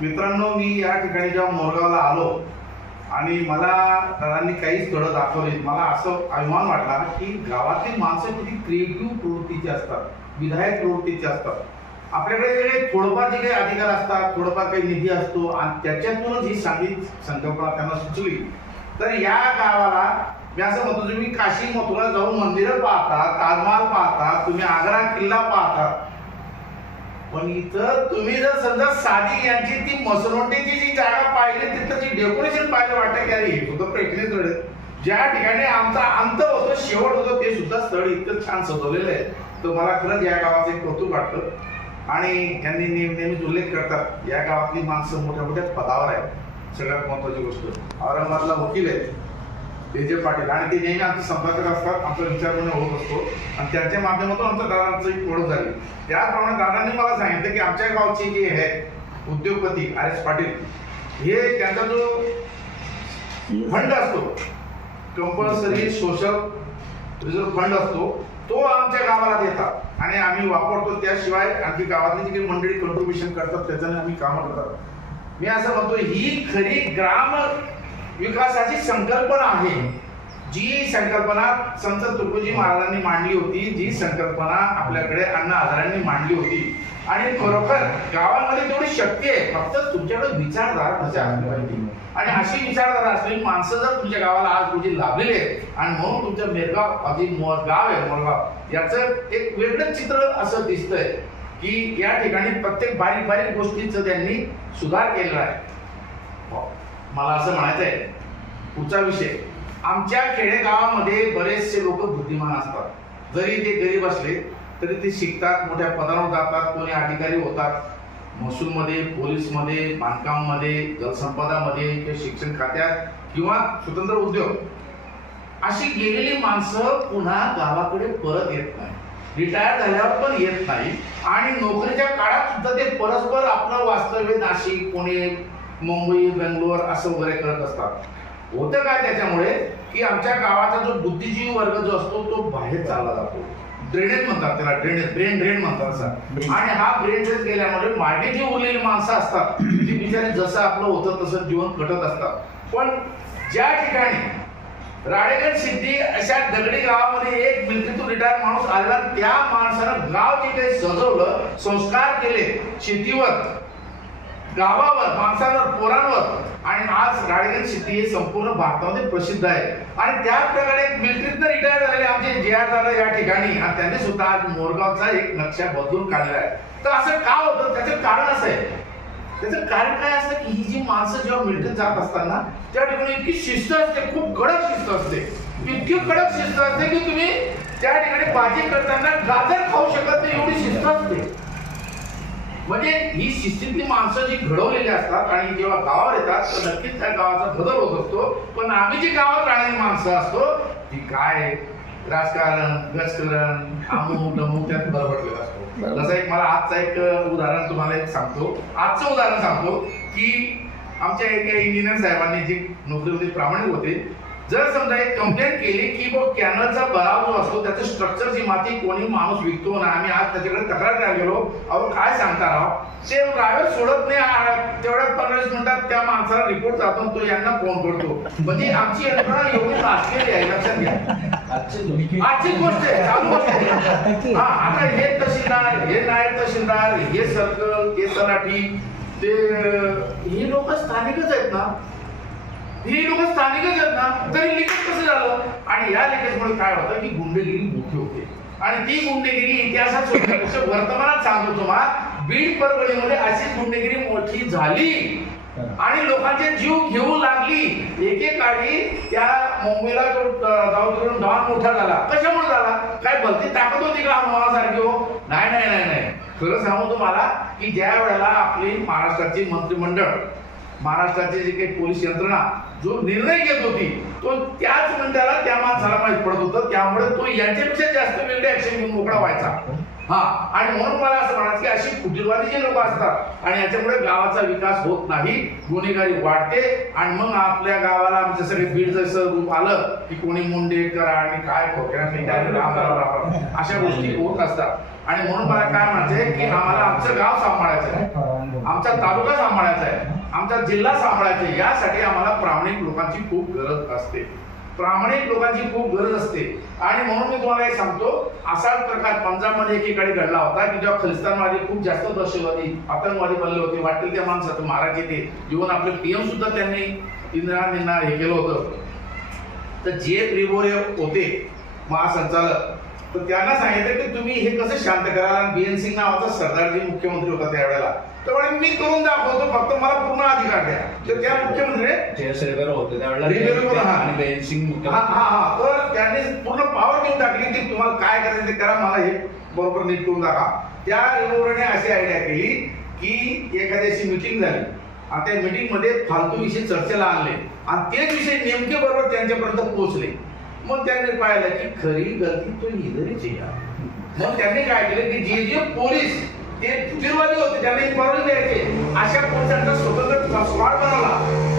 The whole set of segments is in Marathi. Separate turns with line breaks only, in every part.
मित्रांनो मी या ठिकाणी जेव्हा मोरगावला आलो आणि मला दादांनी काहीच स्थळं दाखवली मला असं अभिमान वाटला की गावातील माणसं किती क्रिएटिव्ह प्रवृत्तीची असतात विधायक प्रवृत्तीची असतात. आपल्याकडे जे थोडंफार जे काही अधिकार असतात थोडंफार काही निधी असतो आणि त्याच्यातूनच ही सांगित संकल्पना त्यांना सुचली. तर या गावाला मी असं म्हणतो तुम्ही काशी मथुरा जाऊन मंदिरं पाहता ताजमहाल पाहता तुम्ही आग्रा किल्ला पाहता पण इथं तुम्ही जर समजा साधी यांची ती मसनोटीची जी जागा पाहिली तिथं जी डेकोरेशन पाहिलं वाटतं की अरे होतं प्रेक्षणीय स्थळ ज्या ठिकाणी आमचा अंत होतो शेवट होतो ते सुद्धा स्थळ इतकं छान सजवलेलं आहे. तर मला खरंच या गावाचं एक कौतुक वाटतं. आणि त्यांनी नेहमी नेहमीच उल्लेख करतात या गावातली माणसं मोठ्या मोठ्या पदावर आहेत. सगळ्यात महत्वाची गोष्ट औरंगाबादला वकील आहेत. विजय पाटील आणि ते नेहमी आमच्या संपर्कात असतात आमचा विचारपूर्ण होत असतो. आणि त्यांच्या माध्यमातून आमच्या दादांची एक ओळख झाली त्याप्रमाणे दादांनी मला सांगितलं की आमच्या गावचे जे आहे उद्योगपती आर एस पाटील हे त्यांचा जो फंड असतो कंपल्सरी सोशल रिझर्व फंड असतो तो आमच्या गावाला देतात. आणि आम्ही वापरतो त्याशिवाय आणखी गावातली जी काही मंडळी कॉन्ट्रीब्युशन करतात त्याच्याने आम्ही कामं करतात. मी असं म्हणतो ही खरी ग्राम विकासाची संकल्पना आहे. जी संकल्पना संत तुकोजी महाराजांनी मांडली होती जी संकल्पना आपल्याकडे अण्णा हजारांनी मांडली होती. आणि खरोखर गावामध्ये तेवढी शक्ती आहे. फक्त तुमच्याकडे विचारधारा कशा असली पाहिजे आणि अशी विचारधारा असलेली माणसं जर तुमच्या गावाला आज रोजी लाभलेली आहेत आणि म्हणून तुमचं मेरगाव अजून मोर गाव आहे मोरगाव याचं एक वेगळं चित्र असं दिसतंय की या ठिकाणी प्रत्येक बारीक बारीक गोष्टींचं त्यांनी सुधार केलेला आहे. हो. मला असं म्हणायचं आहे पुढचा विषय. आमच्या खेडेगावामध्ये बरेचसे लोक बुद्धिमान असतात. जरी ते गरीब असले तरी ते शिकतात मोठ्या पदावर जातात कोणी अधिकारी होतात. महसूलमध्ये पोलीसमध्ये बांधकाममध्ये जलसंपदामध्ये किंवा शिक्षण खात्यात किंवा स्वतंत्र उद्योग. अशी गेलेली माणसं पुन्हा गावाकडे परत येत नाही रिटायर झाल्यावर पण येत नाही आणि नोकरीच्या काळात सुद्धा ते परस्पर आपलं वास्तव्य नाशिक पुणे मुंबई बेंगलोर असं वगैरे करत असतात. होतं काय त्याच्यामुळे? की आमच्या गावाचा जो बुद्धिजीवी वर्ग जो असतो तो बाहेर चालला जातो. ड्रेनेज म्हणतात त्याला ड्रेनेज ब्रेन ड्रेन म्हणतात असं आणि हा ब्रेन ड्रेन गेल्यामुळे मागे जी उरलेली माणसं असतात ती बिचारी जसं आपलं होतं तसं जीवन कटत असतात. पण ज्या ठिकाणी राडेगड सिद्धी अशा दगडी गावामध्ये एक मिलिटरीतून रिटायर माणूस आलेला त्या माणसानं गाव जे काही सजवलं संस्कार केले शेतीवर गावावर माणसावर पोरांवर. आणि आज राळेगण सिटी हे संपूर्ण भारतामध्ये प्रसिद्ध आहे. आणि त्याच प्रकारे मिलिटरीतनं रिटायर झालेले आमचे जे आर दादा या ठिकाणी आणि त्यांनी सुद्धा आज मोरगावचा एक नक्षा बदलून काढलेला आहे. तर असं का होतं? त्याचं कारण असं आहे. त्याचं कारण काय असतं की ही जी माणसं जेव्हा मिलिटरीत जात असताना त्या ठिकाणी इतकी शिस्त असते खूप कडक शिस्त असते. इतकी कडक शिस्त असते की तुम्ही त्या ठिकाणी बाजी करताना गाजर खाऊ शकत नाही एवढी शिस्त असते. म्हणजे ही शिस्तीतली माणसं जी घडवलेली असतात आणि जेव्हा गावावर येतात तर नक्कीच त्या गावाचा बदल होत असतो. पण आम्ही जी गावात राहणारी माणसं असतो ती काय? राजकारण गजकरण अमुक डमुक त्यात बरबडलेला असतो. जसं एक मला आजचं एक उदाहरण तुम्हाला एक सांगतो. आजचं उदाहरण सांगतो की आमच्या एका इंजिनियर साहेबांनी जे नोकरीमध्ये प्रामाणिक होते जर समजा एक कंप्लेंट केली की बघ कॅनलचा भराव जो असतो त्याचं स्ट्रक्चरची माती कोणी माणूस विकतो ना आम्ही आज त्याच्याकडे तक्रार करायला गेलो अहो काय सांगता राव? ते ड्रायव्हर सोडत नाही तेवढ्यात पंधरा वीस मिनिटात त्या माणसाला रिपोर्ट जातो तो यांना फोन करतो. म्हणजे आमची यंत्रणा एवढी नाचलेली आहे लक्षात घ्या. आजची गोष्ट आहे. चालू गोष्ट आहे. हा आता हे तहसीलदार हे नायब तहसीलदार हे सर्कल हे तलाठी ते हे लोक स्थानिकच आहेत ना. ही लोक स्थानिकच आहेत ना तरी लिकेज कसं झालं? आणि या लिकेजमुळे काय होतं की गुंडगिरी मोठी होते. आणि ती गुंडगिरी इतिहासात शोधण्यापेक्षा वर्तमानात सांगतो तुम्हाला बीड परभणीमध्ये अशी गुंडगिरी मोठी झाली. आणि लोकांचे जीव घेऊ लागली. एकेकाळी त्या मुंबईला तो जाऊ करून डॉन मोठा झाला. कशामुळे झाला? काय भलती ताकद होती का सारखी हो? नाही नाही नाही नाही. खरं सांगू तुम्हाला की ज्या वेळेला आपली महाराष्ट्राची मंत्रिमंडळ महाराष्ट्राची जी काही पोलीस यंत्रणा जो निर्णय घेत होती तो त्याच मिनिटाला त्या माणसाला माहीत पडत होतं. त्यामुळे तो यांच्यापेक्षा जास्त वेगळे ऍक्शन घेऊन मोकळा व्हायचा. हा आणि म्हणून मला असं म्हणायचं की अशी कुटीरवादी जे लोक असतात. आणि याच्यामुळे गावाचा विकास होत नाही गुन्हेगारी वाढते. आणि मग आपल्या गावाला आमचं सगळे बीड जसं रूप आलं की कोणी मुंडे करा आणि काय खोक्या अशा गोष्टी होत असतात. आणि म्हणून मला काय म्हणायचंय की आम्हाला आमचं गाव सांभाळायचं आहे आमचा तालुका सांभाळायचा आहे आमचा जिल्हा सांभाळायचा आहे यासाठी आम्हाला प्रामाणिक लोकांची खूप गरज असते. प्रामाणिक लोकांची खूप गरज असते. आणि म्हणून मी तुम्हाला एक सांगतो असाच प्रकार पंजाबमध्ये एकीकडे घडला होता की जेव्हा खलिस्तानवादी खूप जास्त दहशतवादी आतंकवादी बनले होते. वाटेल त्या माणसाचं मारायचे ते जीवन आपले पीएम सुद्धा त्यांनी इंदिरा गांधींना हे केलं होतं. तर जे प्रिबोरे होते महासंचालक तर त्यांना सांगितलं की तुम्ही हे कसं शांत कराल? आणि बीएन सिंग नावाचा सरदारजी मुख्यमंत्री होता त्यावेळेला. तर मी करून दाखवतो फक्त मला पूर्ण अधिकार द्या. तर त्या हा.
सिंग
हा. हा तर त्यांनी पूर्ण पावर देऊन टाकली की तुम्हाला काय करायचं ते करा मला हे बरोबर नीट करून दाखवा. त्या रिव्होरने अशी आयडिया केली की एखाद्याची मिटिंग झाली. आणि त्या मीटिंगमध्ये फालतू विषय चर्चेला आणले. आणि तेच विषय नेमके बरोबर त्यांच्यापर्यंत पोहोचले. मग त्यांनी पाहिलं की खरी गलती तो इधरच मग त्यांनी काय केलं की जे जे पोलीस ते फुटीरवादी होते त्यांना परवानगी द्यायचे. अशा पोलिसांचा स्वतंत्र स्वाड बनवला.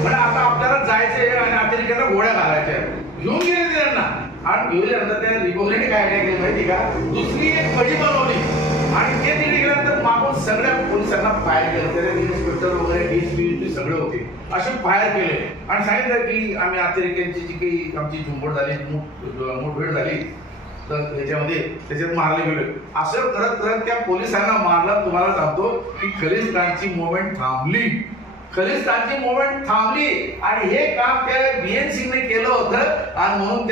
म्हणजे आता आपल्याला जायचंय आणि अतिरेक्यांना गोळ्या घालायच्या घेऊन गेले त्यांना. आणि घेऊन त्या रिपोर्टने काय काय केलं माहिती का? दुसरी एक फळी बनवली. आणि ते तिथे सगळ्या पोलिसांना फायर केलं. त्याचे इन्स्पेक्टर वगैरे डीएसपी सगळे होते. असे फायर केले. आणि सांगितलं की आम्ही अतिरेक्यांची जी काही आमची झुंबड झाली मुठभेड झाली तर त्याच्यामध्ये त्याच्यात मारले गेले असं करत करत त्या पोलिसांना मारलं. तुम्हाला सांगतो की खलिस्तानची मुवमेंट थांबली. खलिस्तानची मुवमेंट थांबली. आणि हे काम त्या बीएन सिंगने केलं होतं. आणि म्हणून त्या